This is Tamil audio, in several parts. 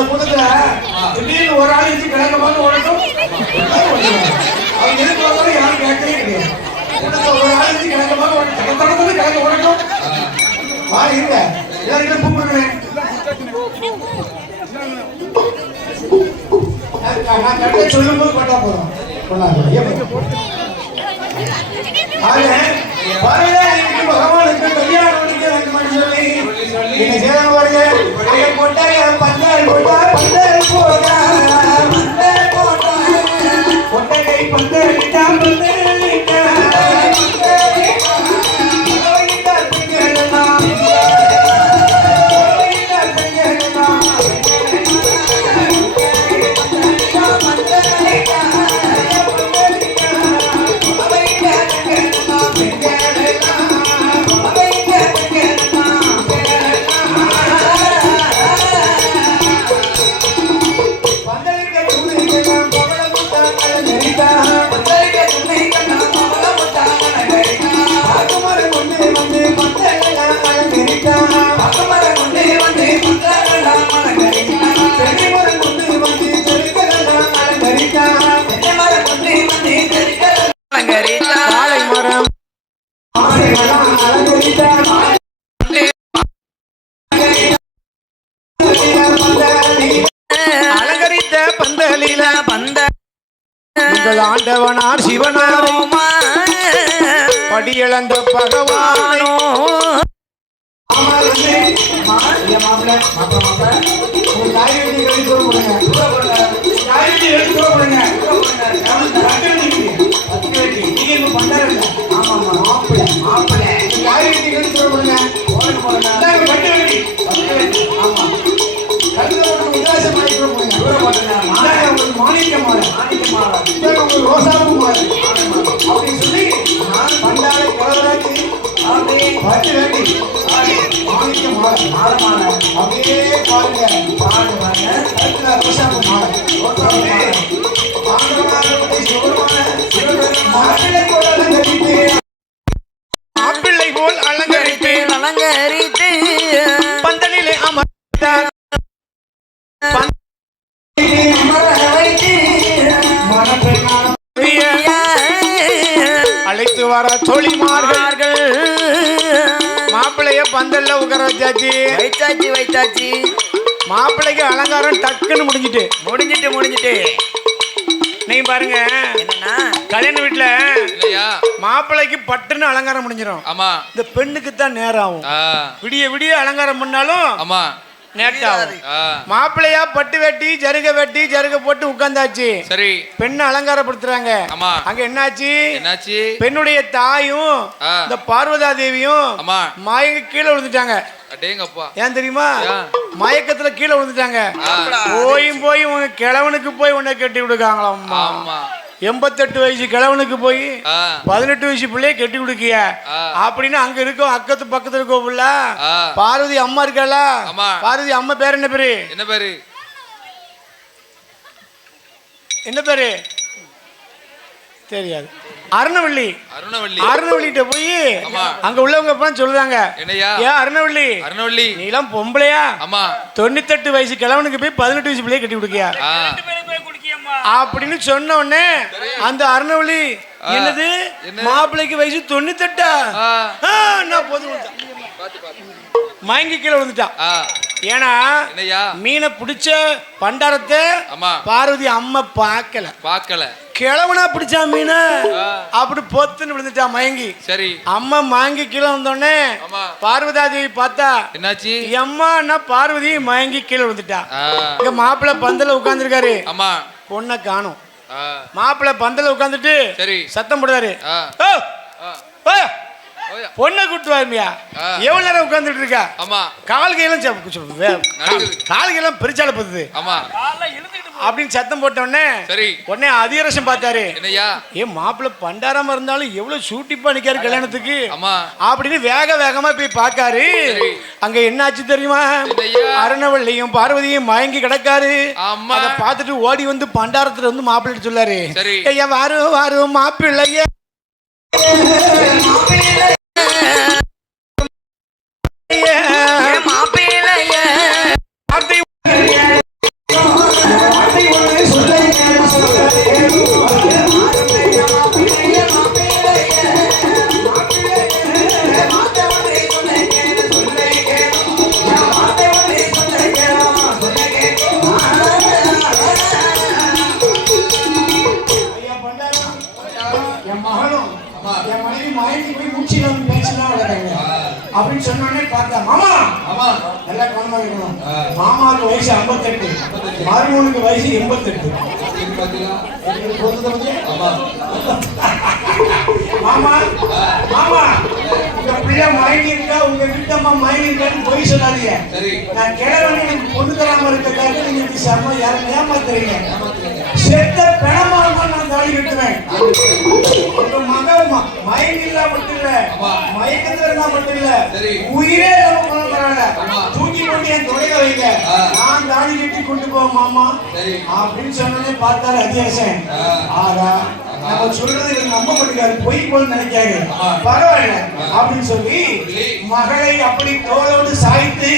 ஐயா. உள்ள திடீர்னு ஒரு ஆள் வச்சு கிழக்க பார்த்து ஓடட்டும்? அவங்க எதுக்கு யாரும் கேட்கவே கிடையாது. ஒரு ஆள் வச்சு வா இருங்க. கூப்பிடுறேன் நான் சொல்லும்போது பண்ணா போதும். பண்ணாது வரலாறு பகவானுக்கு கல்யாணம் முடிக்க வேண்டும் சொல்லி என்ன சேதம் பாருங்க ஐயா போட்டாங்க பந்தல் போட்டா பந்தல் போட்டா படியிழந்த பகவானோ ரோசாப்பு மாலை ரோசாவும் சொல்லி வைத்தாச்சு மாப்பிள்ளைக்கு அலங்காரம் டக்குன்னு முடிஞ்சிட்டு. முடிஞ்சிட்டு முடிஞ்சிட்டு. நீங்க பாருங்க. என்னன்னா கல்யாண வீட்டுல இல்லையா? மாப்பிள்ளைக்கு பட்டுன்னு அலங்காரம் முடிஞ்சிடும் ஆமா. இந்த பெண்ணுக்கு தான் நேரம் ஆகும். விடிய விடிய அலங்காரம் பண்ணாலும் ஆமா. நேட்டாகும் மாப்பிள்ளையா பட்டு வெட்டி ஜருக வெட்டி ஜருக போட்டு உட்கார்ந்தாச்சு சரி. பெண்ணை அலங்காரப்படுத்துறாங்க. அங்க என்னாச்சு? என்னாச்சு? பெண்ணுடைய தாயும். இந்த பார்வதா தேவியும் மயங்க கீழே விழுந்துட்டாங்க. ஏன் தெரியுமா? மயக்கத்துல கீழே விழுந்துட்டாங்க. போயும் போய் உங்க கிழவனுக்கு போய் உன்னை கட்டி விடுக்காங்களாம் எண்பத்தெட்டு வயசு கிழவனுக்கு போய் பதினெட்டு வயசு பிள்ளைய கட்டி கொடுக்கிய. அப்படின்னு அங்க இருக்கோம் அக்கத்து பக்கத்துல இருக்கோம் புள்ள. பார்வதி அம்மா இருக்காளா? ஆமா. பார்வதி அம்மா பேர் என்ன பேரு? என்ன பேரு? என்ன பேரு? தெரியாது. அருணவள்ளி. அருணவள்ளி. அருணவள்ளிட்ட போய். அங்க உள்ளவங்க அப்பதான் சொல்லுதாங்க. என்னையா ஏன் அருணவள்ளி. அருணவள்ளி. நீலாம் பொம்பளையா? ஆமா. தொண்ணூத்தெட்டு வயசு கிழவனுக்கு போய் பதினெட்டு வயசு பிள்ளைய கட்டி கொடுக்கியா? அப்படின்னு சொன்ன உடனே அந்த அருணவள்ளி. என்னது? என்ன? மாப்பிள்ளைக்கு வயசு தொண்ணூத்தெட்டா? நான் போதும் மயங்கி கீழே விழுந்துட்டான் ஆ. ஏன்னா மீனை பிடிச்ச பண்டாரத்தை பார்வதி அம்மா பார்க்கல. பார்க்கல. கிழவனா பிடிச்சா மீனை. அப்படி பொத்துன்னு விழுந்துட்டான் மயங்கி. சரி. அம்மா மாங்கி கீழே வந்தோடனே. பார்வதா தேவி பார்த்தா என்னாச்சு? அம்மா என்ன பார்வதி மயங்கி கீழே விழுந்துட்டா. இங்க மாப்பிள்ளை பந்தல உட்கார்ந்துருக்காரு. ஆமா. பொண்ணை காணும். மாப்பிள்ளை பந்தல உட்காந்துட்டு சரி. சத்தம் போடுறாரு. பொண்ணை கூட்டு வரமியா ஆ. எவ்வளவு நேரம் உட்கார்ந்துட்டு இருக்கா? ஆமா. கால் கையெல்லாம். கால் கையெல்லாம் பெருச்சால போகுது ஆமா. அப்படின்னு சத்தம் போட்ட உடனே சரி. உடனே அதிரசம் பார்த்தாரு. ஏன் மாப்பிள்ளை பண்டாரமா இருந்தாலும் எவ்வளவு சூட்டிப்பா நிக்காரு கல்யாணத்துக்கு? ஆமா. அப்படின்னு வேக வேகமா போய் பார்க்காரு. சரி. அங்க என்னாச்சு தெரியுமா? என்னய்யா? அருணவள்ளியும் பார்வதியும் மயங்கி கிடக்காரு. ஆமா. அத பார்த்துட்டு ஓடி வந்து பண்டாரத்துல வந்து மாப்பிள்ளை சொல்லாரு. சரி. ஐயா வாரும் வாரும் மாப்பிள்ளைய. வயசு எண்பத்தெட்டு. மாமா மாமா உங்க பிள்ளை மயங்கி இருக்கா உங்க வீட்டம்மா மயங்கி இருக்கான்னு பொய் சொல்லாதீங்க. நான் கிழவன் எனக்கு பொண்ணு தராம இருக்கிறதுக்காக நீங்க இப்படி சம யாரும் ஏமாத்துறீங்க. செத்த பிணமா ம- மயங்கி இல்லா மட்டும் இல்ல மயக்கத்துல இருந்தா மட்டும் இல்ல சரி. உயிரே நம்ம பண்ண தராங்க தூக்கி கொண்டு என் தொடையில வைங்க. ஆ. நான் தாலி கட்டி கொண்டு மாமா. அப்படின்னு பார்த்தாரு நம்ம சொல்றது இவங்க நம்ப மாட்டேங்காரு பொய் போல் நினைக்காரு. பரவாயில்ல. அப்படின்னு சொல்லி. மகளை அப்படி தோளோடு சாய்த்து.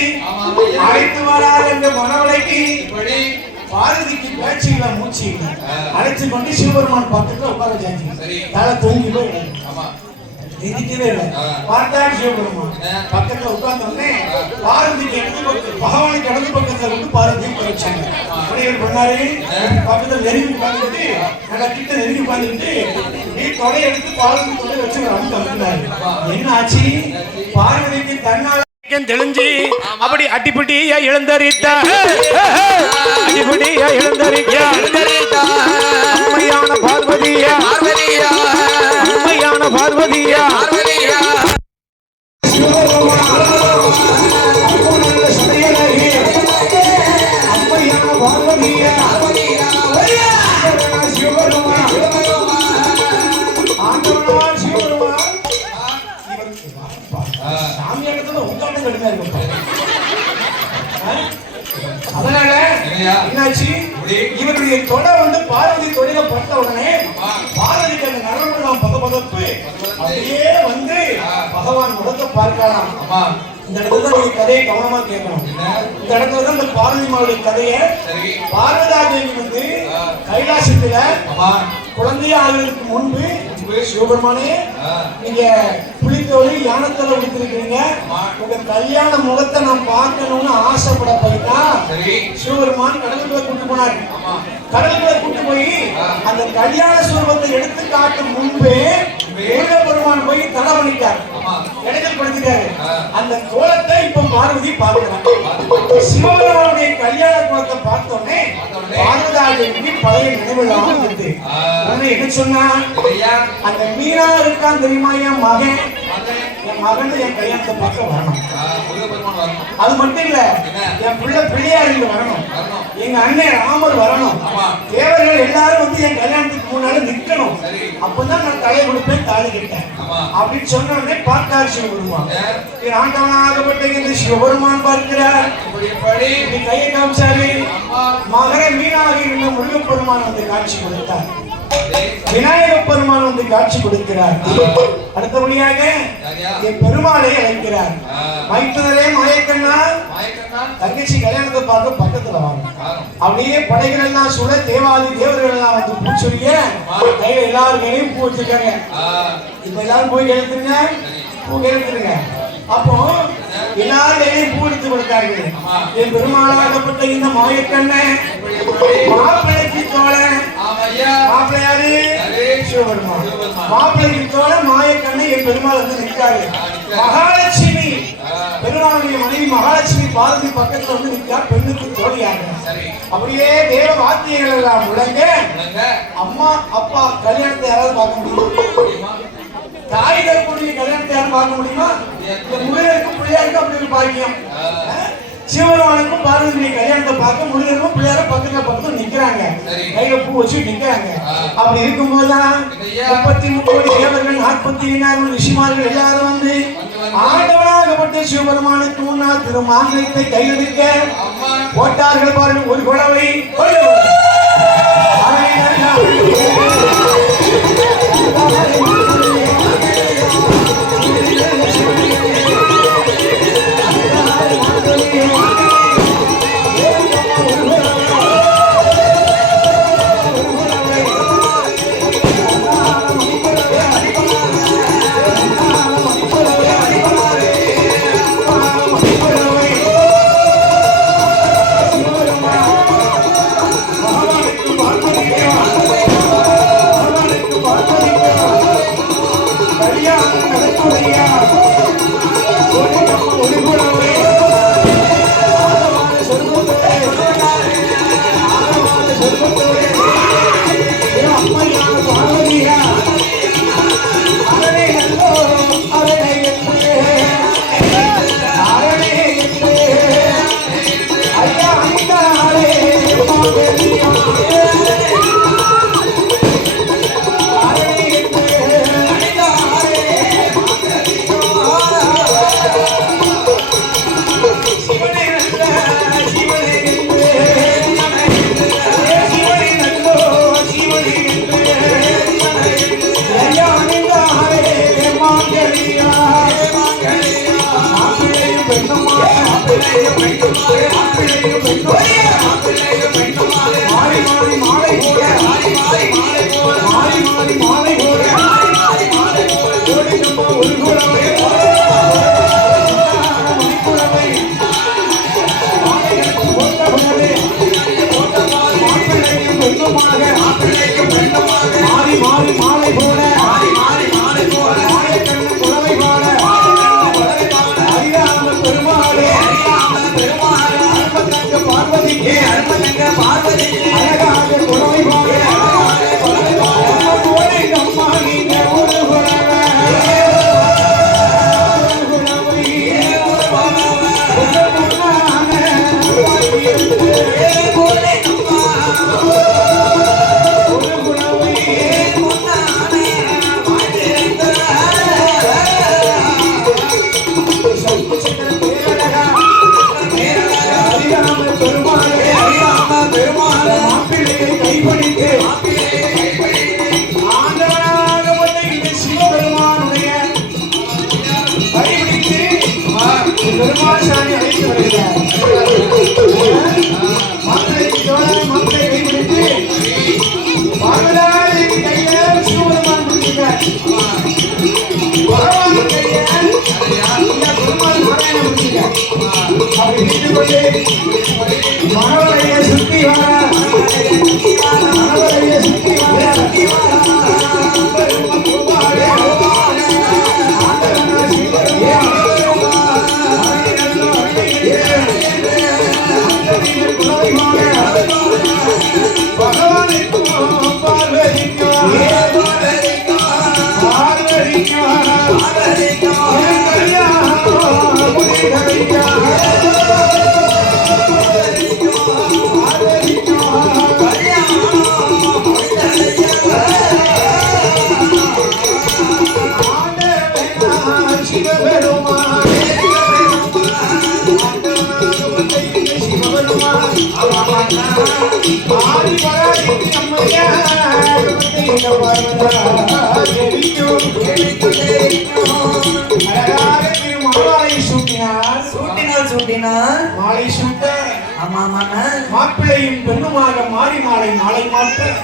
அழைத்து வரார் என்ற மனவளைக்கு பாரதிக்கு பேச்சு இல்ல மூச்சு இல்ல. அழைச்சு கொண்டு சிவபெருமான் பக்கத்துல உட்கார சரி. தலை தூங்கி போய் இல்லை. பார்த்தாரு சிவபெருமான்? பக்கத்துல உட்கார்ந்த உடனே பாரதிக்கு இடது பக்கம் பகவானுக்கு இடது பக்கத்துல வந்து பாரதியை உட்கார வச்சாங்க. உடனே இவர் பண்ணாரு பக்கத்துல நெருங்கி உட்கார்ந்துட்டு நல்லா கிட்ட நெருங்கி உட்கார்ந்துட்டு நீ தொலை எடுத்து பாரதி தொலை வச்சு அமுக்கு அமுக்குனாரு. என்ன ஆச்சு? பார்வதிக்கு தன்னால தெளிஞ்சு அப்படி அட்டிப்பிட்டியா இழந்தரித்தா அடிப்படியா இழந்தரிக்கா அம்மையான பார்வதியா. பார்வதியா. அதனால? என்னாச்சு? இவருடைய தொடை வந்து பார்வதி தொழில பட்ட உடனே பார்வதிக்கு அந்த நரம்பெல்லாம் பத பதப்பு அப்படியே வந்து பகவான் முகத்தை பார்க்கலாம். இந்த இடத்துல தான் கதையை கவனமா கேட்கணும். இந்த இடத்துல தான் இந்த பார்வதி மாவுடைய கதையை சரி. பார்வதா தேவி வந்து கைலாசத்துல குழந்தையா ஆகுறதுக்கு முன்பு சிவபெருமானே. நீங்க புலித்தோடு யானத்துல உடுத்திருக்கீங்க உங்க கல்யாண முகத்தை நான் பார்க்கணும்னு ஆசைப்பட போயிட்டா சிவபெருமான் கடலுக்குள்ள கூட்டு போனார். கடலுக்குள்ள கூட்டு போய் அந்த கல்யாண சுரூபத்தை எடுத்து காட்டும் முன்பே. முருகப்பெருமான் போய் தடை பண்ணிட்டார். ஆமா. இடைஞ்சல் படுத்திட்டாரு ஆ. அந்த கோலத்தை இப்ப பார்வதி பார்க்கிறான் சிவபெருமானுடைய கல்யாண கோலத்தை பார்த்தோன்னே பார்வதாதேவிக்கு பழைய நினைவுலாம் வந்து என்ன சொன்னா? அந்த மீனா இருக்கான் தெரியுமா என் மகன். என் மகன் என் கல்யாணத்தை பார்க்க வரணும். அது மட்டும் இல்ல? என் பிள்ளை பிள்ளையார் இங்க வரணும். எங்க அண்ணன் ராமர் வரணும். தேவர்கள் எல்லாரும் வந்து என் கல்யாணத்துக்கு முன்னால நிக்கணும். அப்பதான் நான் தலை கொடுப்பேன் தாலி கட்டேன். அப்படின்னு சொன்ன உடனே பார்த்தார் சிவபெருமான் ஏ, என் ஆண்டவனாகப்பட்ட இந்த சிவபெருமான் பார்க்கிறார். கையை காமிச்சாரு மகர மீனாக இருந்த முருகப்பெருமான் வந்து காட்சி கொடுத்தார். விநாயக பெருமான் வந்து காட்சி கொடுக்கிறார் அடுத்தபடியாக? என் பெருமாளை அழைக்கிறார். ஆ. மைத்துனரே மாயக்கண்ணா மாயக்கண்ணா? தங்கச்சி கல்யாணத்தை பார்க்க பக்கத்துல வாங்க. அப்படியே படைகள் எல்லாம் சுட தேவாதி தேவர்கள் எல்லாம் வந்து பூச்சொலிய கையில எல்லாரும் கையிலையும் பூ வச்சிருக்காங்க. இப்ப எல்லாரும் போய் எழுத்துருங்க பூ எழுத்துருங்க அப்போ எல்லாரும் கையிலையும் பூ எடுத்து கொடுத்தார்கள். ஆமா. என் பெருமாளாகப்பட்ட இந்த இப்படி மாப்பிள்ளைக்கு தோழன். மாப்பிள்ளையாரு. சிவபெருமான். மாப்பிள்ளைக்கு தோழன் மாயக்கண்ணை என் பெருமாள் வந்து நிற்காரு மகாலட்சுமி. பெருமாளுடைய மனைவி மகாலட்சுமி பாரதி பக்கத்துல வந்து நிற்கிறார். பெண்ணுக்கு தோழியாக அப்படியே தேவ வாத்தியங்கள் எல்லாம் முழங்க அம்மா அப்பா கல்யாணத்தை யாராவது பார்க்க முடியுமா? தாய் தற்போதைய கல்யாணத்தை யாரும் பார்க்க முடியுமா? முறையா இருக்கு பிள்ளையா இருக்கு அப்படின்னு பாக்கியம். சிவருமானுக்கும் பார்வதி கல்யாணத்தை பார்க்க முருகனுக்கும் பிள்ளையார பக்கத்துல பக்கத்துல நிக்கிறாங்க. கையில பூ வச்சு நிக்கிறாங்க. அப்படி இருக்கும்போதுதான் முப்பத்தி மூணு தேவர்கள் நாற்பத்தி ஐநாயிரம் ரிஷிமார்கள் எல்லாரும் வந்து ஆண்டவனாகப்பட்ட சிவபெருமானுக்கு முன்னால் திருமாங்கலத்தை கையெடுக்க போட்டார்கள் பாருங்கள் ஒரு குழவை.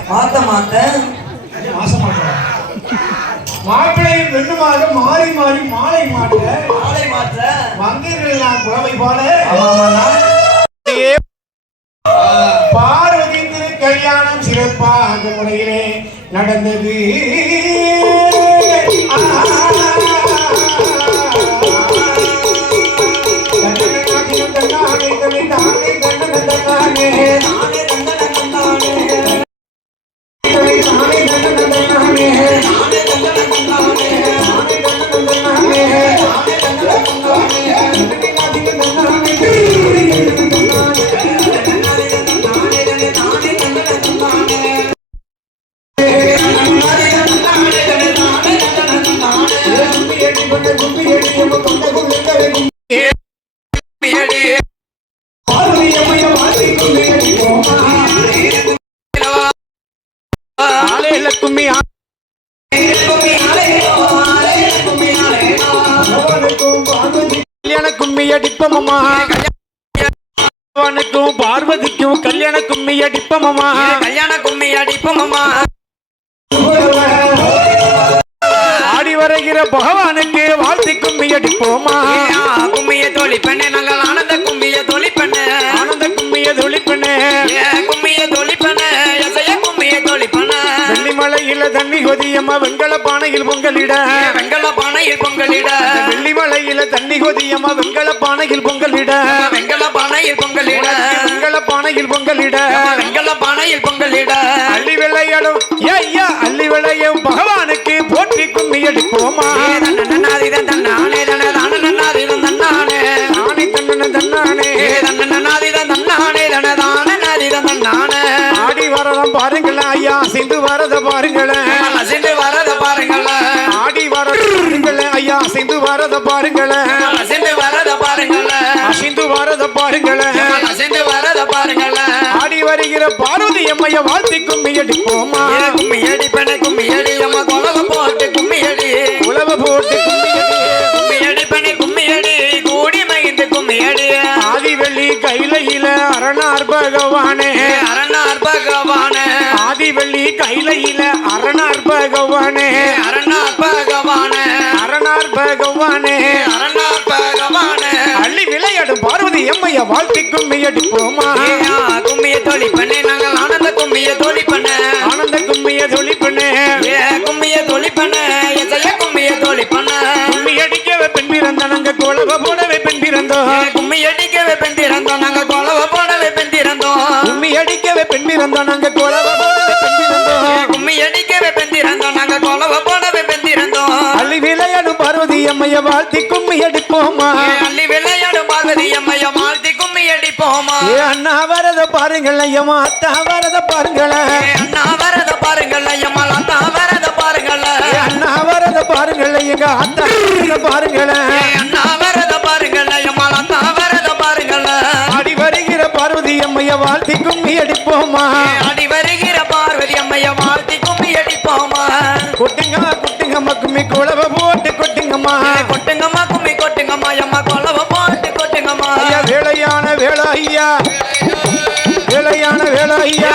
மாத்த மாத்த. மாப்பிளையும் பெண்ணுமாக மாறி மாறி மாலை மாற்ற மாலை மாற்ற. மங்கைகள் நான் குழவை போல. பார்வதி திரு கல்யாணம் சிறப்பாக முறையிலே நடந்தது. கல்யாண கும்மி அடிப்பமம்மா பகவானுக்கும் பார்வதிக்கும் கல்யாண கும்மி அடிப்பமம்மா கல்யாண கும்மி அடிப்போமம்மா ஆடி வருகிற பகவானுக்கு வாழ்த்தி கும்மி அடிப்போமா? கும்மிய தோழி பெண்ணே நாங்கள் ஆனந்த கும்மிய தோழி பெண்ணே ஆனந்த கும்மிய தொழிப்பண்ணே. ஏ, கும்மிய தோழி பெண்ணே கும்மிய தோழி பெண்ணே வெள்ளிமலையில தண்ணி கொதியம்மா வெண்கல பானையில் பொங்கலிட. வெங்கல பானையில் பொங்கலிட. வெள்ளிமலையில தண்ணி கொதியம்மா வெண்கல பானையில் பொங்கலிட. வெங்கல பானையில் பொங்கலிட. வெண்கல பானையில் பொங்கலிட. வெங்கல பானையில் பொங்கலிட. அள்ளி விளையாடும் ஐயா அள்ளி விளையும். பகவானுக்கு போற்றி கும்மி அடிப்போமா தன்னானே தன்னானே. தன்னன. தன்னானே தன்னன்னாதிதன் தன்னானே தனதானன்னாதிதன் தன்னானே. ஆடி வரதம் பாருங்களேன் ஐயா சிந்து வரத பாருங்களேன். பாருங்களேன் ஐயா சிந்து வரத பாருங்களேன் அசிந்து வரத பாருங்களேன் அசிந்து வரத பாருங்களேன் அசிந்து வரத பாருங்களேன் ஆடி வருகிற பார்வதி அம்மைய வாழ்த்தி கும்மி அடிப்போமா ஏ, கும்மியடி பெண்ணே கும்மியடி அம்மா கொலவ போட்டு கும்மியடி உழவ போட்டு கும்மி அடி கும்மியடி பெண்ணே கும்மியடி கூடி மகிழ்ந்து கும்மியடி ஆதி வெள்ளி கைலையில அரணார் பகவானே. அரணார் பகவானே. ஆதி வெள்ளி கைலையில அரணார் பகவானே. ஏ, கும்மிய எம்மைய வாழ்த்தி கும்மி கும்மிய தோழி பெண்ணே நாங்கள் ஆனந்த கும்மிய தோழி ஐயம்மா அத்தா வரத பாருங்களேன் அண்ணா வரத பாருங்கள். ஐயம்மாள் அண்ணா வரத பாருங்கள். அண்ணா வரத பாருங்கள் எங்க அத்தா வரத பாருங்களேன் அண்ணா வரத பாருங்கள். ஐயம்மாள் அண்ணா வரத பாருங்கள் ஆடி வருகிற பார்வதி அம்மைய வாழ்த்தி கும்மி அடிப்போமா அடி வருகிற பார்வதி அம்மைய மாழ்த்தி கும்மி அடிப்போமா? கொட்டுங்க கொட்டுங்கம்மா கும்மி குழவ போட்டு கொட்டுங்கம்மா. கொட்டுங்கம்மா கும்மி கொட்டுங்கம்மா அம்மா கொலவ போட்டு கொட்டுங்கம்மா. வேலையான வேலை ஐயா. ஐயா.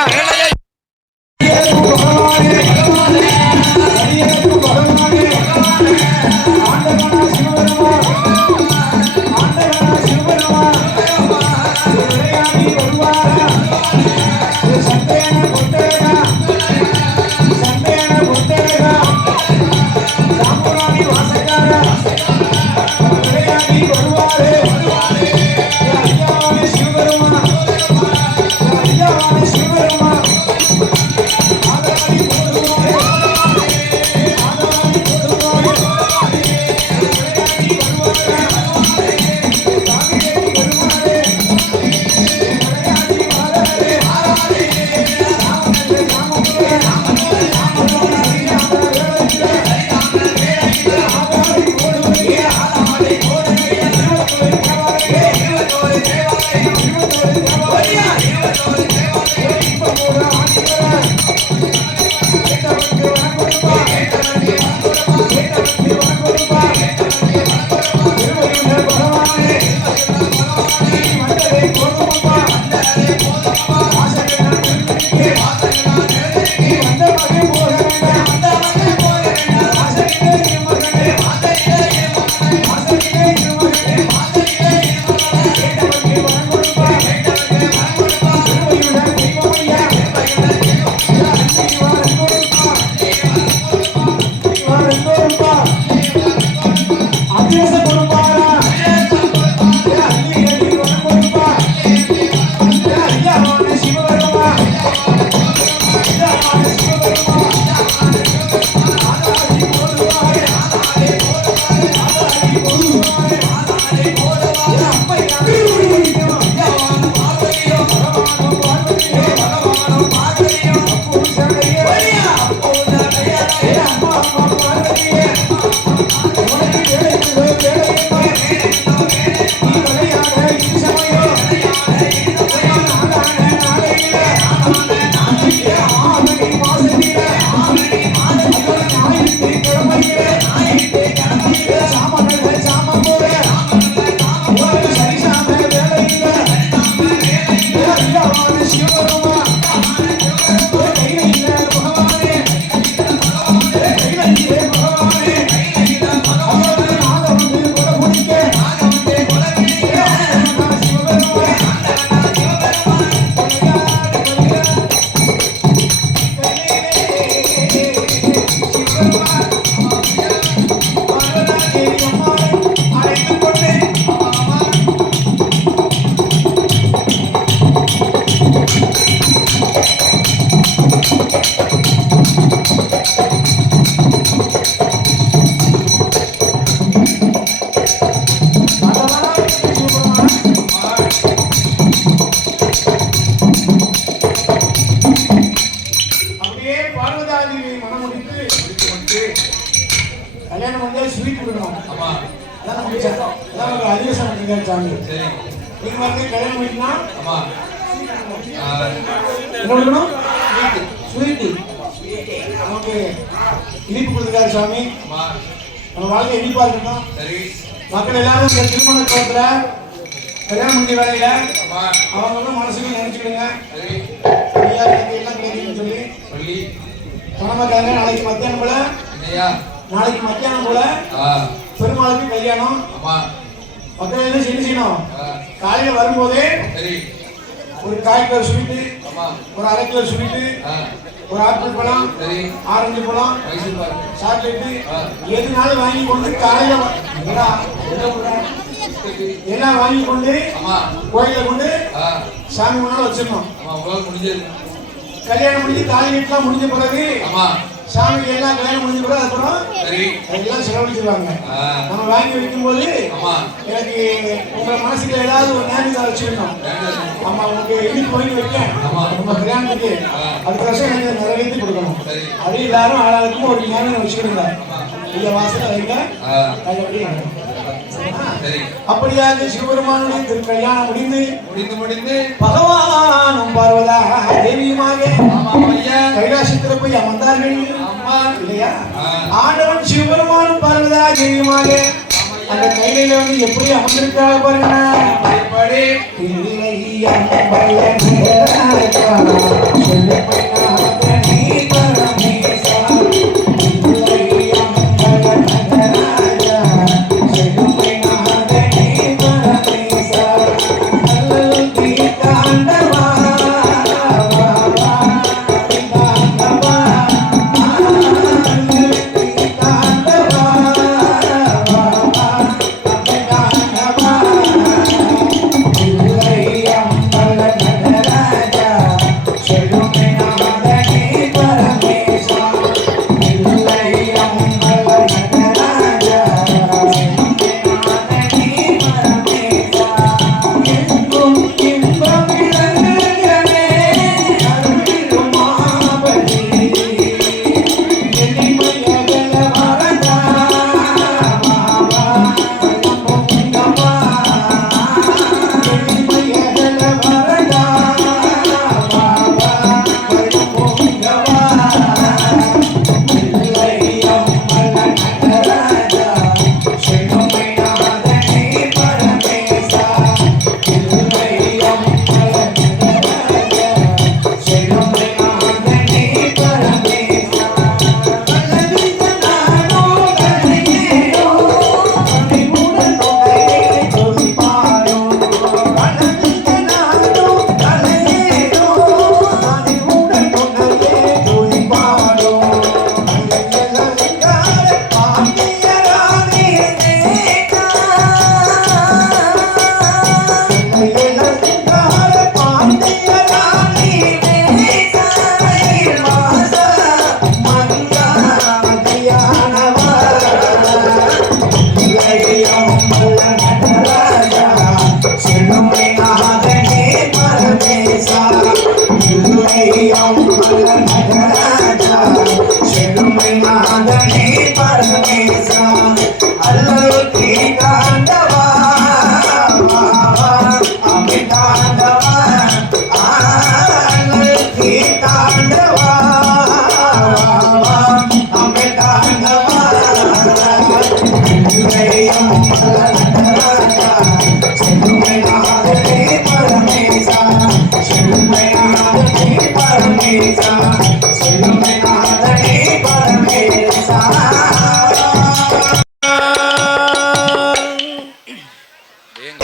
கொடுக்கணும் அதிவேசம் பண்ணிருக்காரு சாமி நீங்க வந்து கல்யாணம் பண்ணிக்கலாம் ஆமா என்ன ஸ்வீட்டு நமக்கு இனிப்பு கொடுத்துருக்காரு சாமி நம்ம வாழ்க்கை இனிப்பா மக்கள் எல்லாரும் இந்த திருமண கோலத்துல கல்யாணம் முடிஞ்ச வேலையில அவங்களும் மனசுக்கு நினைச்சுக்கிடுங்க எல்லாம் சொல்லி சொல்லி நாளைக்கு மத்தியானம் போல நாளைக்கு மத்தியானம் போல பெருமாளுக்கு கல்யாணம். மக்கள் என்ன செய்யணும் காலையில வரும்போதே ஒரு கால் கிலோ ஸ்வீட்டு ஒரு அரை கிலோ ஸ்வீட்டு ஒரு ஆப்பிள் பழம் ஆரஞ்சு பழம் சாக்லேட்டு. எதுனாலும் வாங்கி கொண்டு காலையில? எல்லாம் வாங்கி கொண்டு கோயில கொண்டு சாமி முன்னால வச்சிடணும். கல்யாணம் முடிஞ்சு தாலி வீட்டுலாம் முடிஞ்ச பிறகு ஆமா சாமி எல்லாம் கல்யாணம் முடிஞ்ச பிறகு அப்புறம் சரி. அதெல்லாம் செலவழிச்சிருவாங்க. நம்ம வாங்கி வைக்கும்போது ஆமா. எனக்கு உங்க மனசுல ஏதாவது ஒரு ஞாபகம் வேண்டாம். ஆமா உங்களுக்கு இனிப்பு வாங்கி வைக்க ஆமா. நம்ம கல்யாணத்துக்கு. அடுத்த வருஷம் எனக்கு நிறைவேற்றி கொடுக்கணும். அது எல்லாரும் ஆளாளுக்கும் ஒரு ஞாபகம் வச்சுக்கிடுங்க இந்த வாசல வைங்க. அப்படியாக சிவபெருமானுடைய திரு கல்யாணம் முடிந்து முடிந்து முடிந்து. பகவானும் பார்வதா தேவியுமாக கைலாசத்தில் போய் அமர்ந்தார்கள். இல்லையா. ஆண்டவன் சிவபெருமானும் பார்வதா தேவியுமாக அந்த கையில வந்து எப்படி அமர்ந்திருக்காங்க பாருங்க இல்லை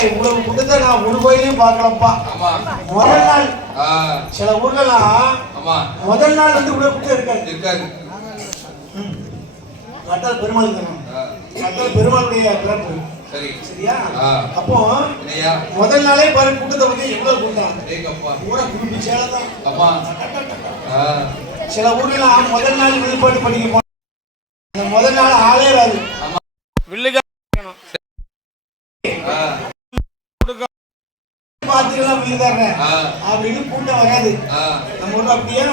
இவ்வளவு கூட்டத்தை நான் ஒரு கோயிலையும் பார்க்கலப்பா. ஆமா. முதல் நாள். சில ஊர்லலாம் ஆமா. முதல் நாள் வந்து இவ்வளவு கூட்டம் இருக்காது. இருக்காது. கட்டல். ஆ, கட்டல் பெருமாளுடைய பிறப்பு. சரி. சரியா? ஆ. அப்போ என்னையா? முதல் நாளே பாரு கூட்டத்தை வந்து எவ்வளவு கூட்டம்? ஊரை குடும்பி ஆ. சில ஊர்ல முதல் நாள் விழுப்பாட்டு படிக்க அந்த முதல் நாள் ஆளே வராது. வில்லுக ஆ. அப்படின்னு கூட்டம் வராது. நம்ம ஊர்ல அப்படியா?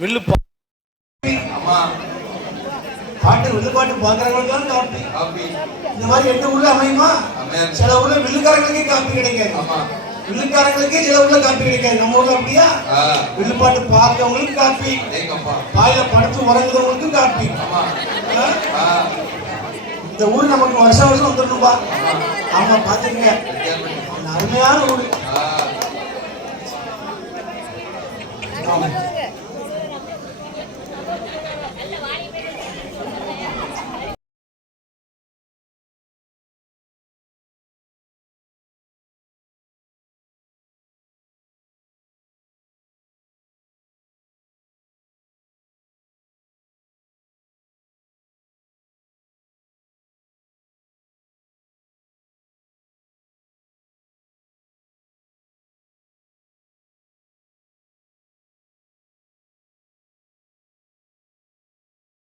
வில்லு பா- அம்மா பாட்டு வில்லு பாட்டு பார்க்கறவங்களுக்கு காப்பி. இந்த மாதிரி எட்டு ஊர்ல அமையுமா. சில ஊர்ல வில்லுக்காரங்களுக்கே காப்பி கிடைக்காது. ஆமா. வில்லுக்காரங்களுக்கே சில ஊர்ல காப்பி கிடைக்காது. நம்ம ஊர்ல அப்படியா? ஆ. வில்லு பாட்டு பார்க்கவங்களுக்கு காப்பி. பாயில படுத்து உறங்குறவங்களுக்கும் காப்பி. இந்த ஊர் நமக்கு வருஷம் வருஷம் வந்துடணும்பா. ஆமா பாத்துக்கங்க. அருமையான ஊர். ஆமா.